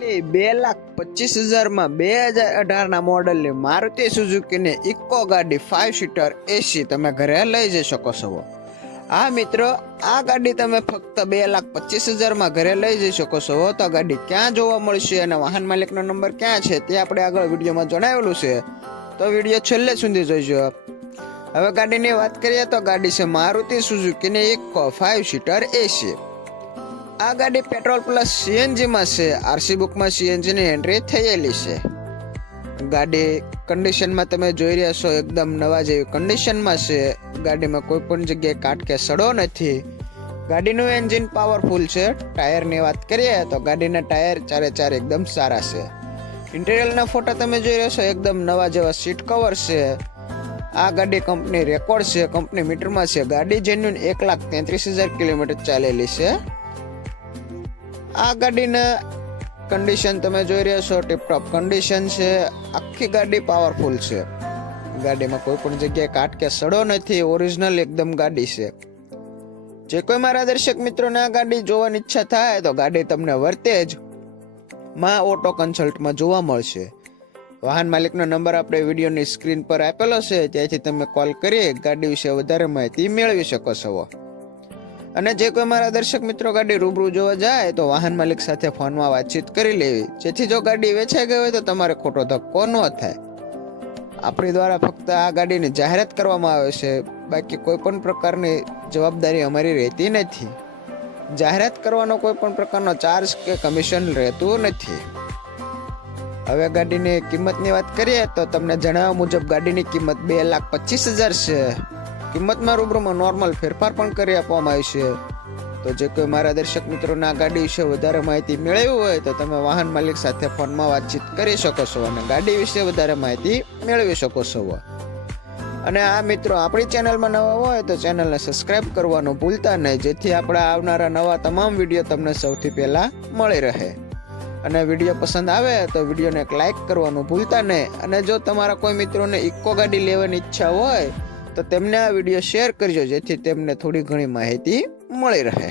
2,25,000 માં 2018 મોડલની મારુતિ સુઝુકીની ઇકો ગાડી 5 સીટર એસી તમે ઘરે લઈ જઈ શકો છો। હા મિત્રો, આ ગાડી તમે ફક્ત 2,25,000 માં ઘરે લઈ જઈ શકો છો। તો ગાડી ક્યાં જોવા મળશે અને વાહન માલિકનો નંબર ક્યાં છે તે આપણે આગળ વિડીયોમાં જણાવેલું છે, તો વિડીયો છેલ્લે સુધી જોઈજો। હવે ગાડીની વાત કરીએ તો ગાડી છે મારુતિ સુઝુકીની ઇકો 5 સીટર એસી। આ ગાડી પેટ્રોલ પ્લસ સીએનજી માં છે। આરસી બુકમાં સીએનજી ની એન્ટ્રી થયેલી છે। ગાડી કન્ડિશનમાં તમે જોઈ રહ્યા છો એકદમ નવા જેવી કન્ડિશનમાં છે। ગાડીમાં કોઈ પણ જગ્યાએ કાટ કે સડો નથી। ગાડીનું એન્જિન પાવરફુલ છે। ટાયરની વાત કરીએ તો ગાડીના ટાયર ચારે ચાર એકદમ સારા છે। ઇન્ટિરિયરના ફોટા તમે જોઈ રહ્યા છો એકદમ નવા જેવા સીટ કવર છે। આ ગાડી કંપની રેકોર્ડ છે, કંપની મીટરમાં છે। ગાડી જેન્યુન 1,33,000 કિલોમીટર ચાલેલી છે। આ ગાડીના કન્ડિશન તમે જોઈ રહ્યા છો ટીપટોપ કન્ડિશન છે। આખી ગાડી પાવરફુલ છે। ગાડીમાં કોઈ પણ જગ્યાએ કાટ કે સડો નથી। ઓરિજિનલ એકદમ ગાડી છે। જે કોઈ મારા દર્શક મિત્રોને આ ગાડી જોવાની ઈચ્છા થાય તો ગાડી તમને વર્તેજ માં ઓટો કન્સલ્ટમાં જોવા મળશે। વાહન માલિકનો નંબર આપણે વિડીયોની સ્ક્રીન પર આપેલો છે, ત્યાંથી તમે કોલ કરી ગાડી વિશે વધારે માહિતી મેળવી શકો છો। અને જે કોઈ મારા દર્શક મિત્રો ગાડી રૂબરૂ જોવા જાય તો વાહન માલિક સાથે ફોનમાં વાતચીત કરી લેવી, જેથી જો ગાડી વેચાઈ ગઈ હોય તો તમારે ખોટો ધક્કો ન થાય। આપણી દ્વારા ફક્ત આ ગાડીની જાહેરાત કરવામાં આવે છે, બાકી કોઈ પણ પ્રકારની જવાબદારી અમારી રહેતી નથી। જાહેરાત કરવાનો કોઈ પણ પ્રકારનો ચાર્જ કે કમિશન રહેતું નથી। હવે ગાડીની કિંમતની વાત કરીએ તો તમને જણાવ્યા મુજબ ગાડીની કિંમત 2,25,000 છે। કિંમતમાં રૂબરૂમાં નોર્મલ ફેરફાર પણ કરી આપવામાં આવી છે। તો જે કોઈ મારા દર્શક મિત્રોને આ ગાડી વિશે વધારે માહિતી મેળવવી હોય તો તમે વાહન માલિક સાથે ફોનમાં વાતચીત કરી શકો છો અને ગાડી વિશે વધારે માહિતી મેળવી શકો છો। અને આ મિત્રો આપણી ચેનલમાં નવા હોય તો ચેનલને સબસ્ક્રાઇબ કરવાનું ભૂલતા નહીં, જેથી આપણા આવનારા નવા તમામ વિડીયો તમને સૌથી પહેલા મળી રહે। અને વિડીયો પસંદ આવે તો વિડીયોને એક લાઇક કરવાનું ભૂલતા નહીં। અને જો તમારા કોઈ મિત્રોને ઇકો ગાડી લેવાની ઈચ્છા હોય તો તેમને આ વિડીયો શેર કરજો, જેથી તેમને થોડી ઘણી માહિતી મળી રહે।